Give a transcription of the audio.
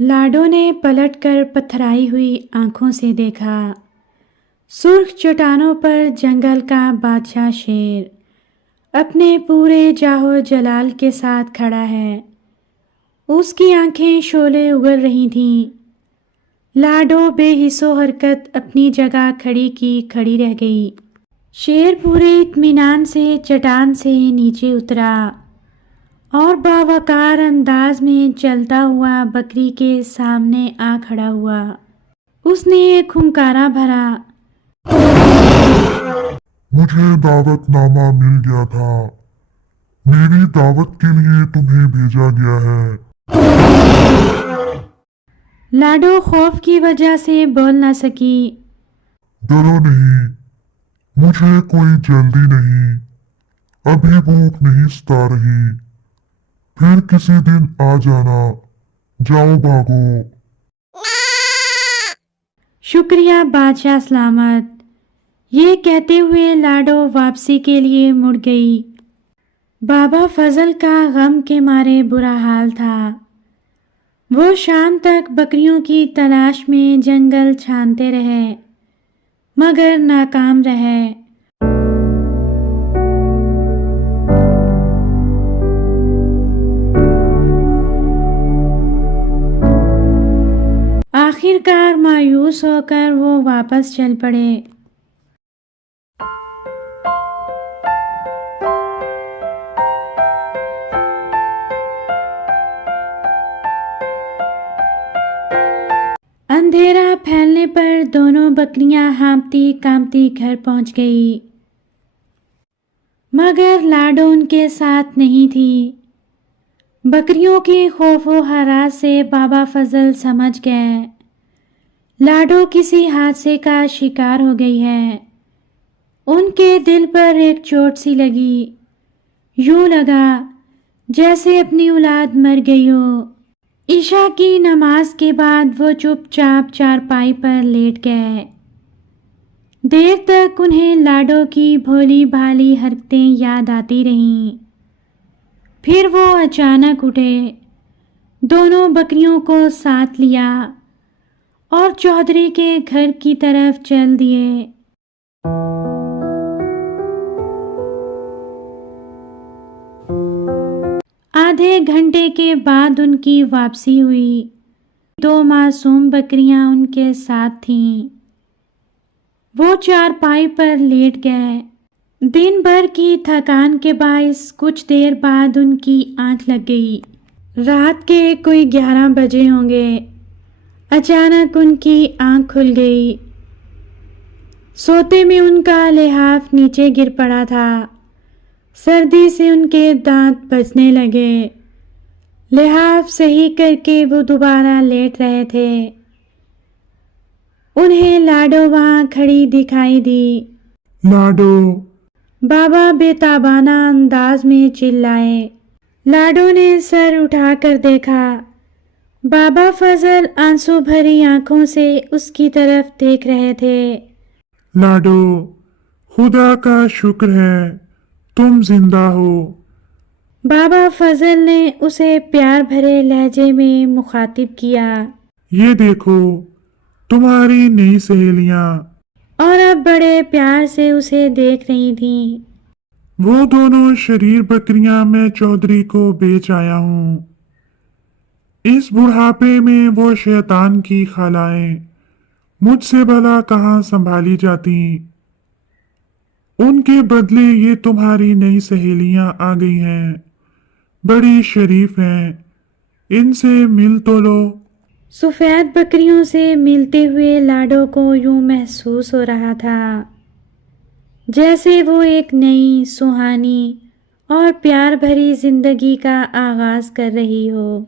لاڈو نے پلٹ کر پتھرائی ہوئی آنکھوں سے دیکھا۔ سرخ چٹانوں پر جنگل کا بادشاہ شیر اپنے پورے جاہو جلال کے ساتھ کھڑا ہے۔ اس کی آنکھیں شعلے اگل رہی تھیں۔ لاڈو بے حس و حرکت اپنی جگہ کھڑی کی کھڑی رہ گئی۔ شیر پورے اطمینان سے چٹان سے نیچے اترا اور باوقار انداز میں چلتا ہوا بکری کے سامنے آ کھڑا ہوا۔ اس نے ایک ہنکارا بھرا، مجھے دعوت نامہ مل گیا تھا، میری دعوت کے لیے تمہیں بھیجا گیا ہے۔ لاڈو خوف کی وجہ سے بول نہ سکی۔ ڈرو نہیں، مجھے کوئی جلدی نہیں، ابھی بھوک نہیں ستا رہی، پھر کسی دن آ جانا، جاؤ بھاگو۔ شکریہ بادشاہ سلامت۔ یہ کہتے ہوئے لاڈو واپسی کے لیے مڑ گئی۔ بابا فضل کا غم کے مارے برا حال تھا۔ وہ شام تک بکریوں کی تلاش میں جنگل چھانتے رہے مگر ناکام رہے۔ آخر کار مایوس ہو کر وہ واپس چل پڑے۔ اندھیرا پھیلنے پر دونوں بکریاں ہانپتی کانپتی گھر پہنچ گئی، مگر لاڈو ان کے ساتھ نہیں تھی۔ بکریوں کی خوف و ہراس سے بابا فضل سمجھ گئے لاڈو کسی حادثے کا شکار ہو گئی ہے۔ ان کے دل پر ایک چوٹ سی لگی، یوں لگا جیسے اپنی اولاد مر گئی ہو۔ عشاء کی نماز کے بعد وہ چپ چاپ چارپائی پر لیٹ گئے۔ دیر تک انہیں لاڈو کی بھولی بھالی حرکتیں یاد آتی رہیں۔ پھر وہ اچانک اٹھے، دونوں بکریوں کو ساتھ لیا اور چودھری کے گھر کی طرف چل دیے۔ آدھے گھنٹے کے بعد ان کی واپسی ہوئی۔ دو معصوم بکریاں ان کے ساتھ تھیں۔ وہ چارپائی پر لیٹ گئے۔ دن بھر کی تھکان کے باعث کچھ دیر بعد ان کی آنکھ لگ گئی۔ رات کے کوئی 11 بجے ہوں گے۔ اچانک ان کی آنکھ کھل گئی۔ سوتے میں ان کا لحاف نیچے گر پڑا تھا۔ سردی سے ان کے دانت بجنے لگے۔ لحاف صحیح کر کے وہ دوبارہ لیٹ رہے تھے۔ انہیں لاڈو وہاں کھڑی دکھائی دی۔ لاڈو! بابا بے تابانہ انداز میں چلائے۔ لاڈو نے سر اٹھا کر دیکھا۔ بابا فضل آنسو بھری آنکھوں سے اس کی طرف دیکھ رہے تھے۔ لاڈو، خدا کا شکر ہے تم زندہ ہو۔ بابا فضل نے اسے پیار بھرے لہجے میں مخاطب کیا۔ یہ دیکھو تمہاری نئی سہیلیاں۔ اور اب بڑے پیار سے اسے دیکھ رہی تھیں۔ وہ دونوں شریر بکریاں میں چودھری کو بیچ آیا ہوں۔ اس بڑھاپے میں وہ شیطان کی خالائیں مجھ سے بھلا کہاں سنبھالی جاتی۔ ان کے بدلے یہ تمہاری نئی سہیلیاں آ گئی ہیں، بڑی شریف ہیں، ان سے مل تو لو۔ سفید بکریوں سے ملتے ہوئے لاڈو کو یوں محسوس ہو رہا تھا جیسے وہ ایک نئی سہانی اور پیار بھری زندگی کا آغاز کر رہی ہو۔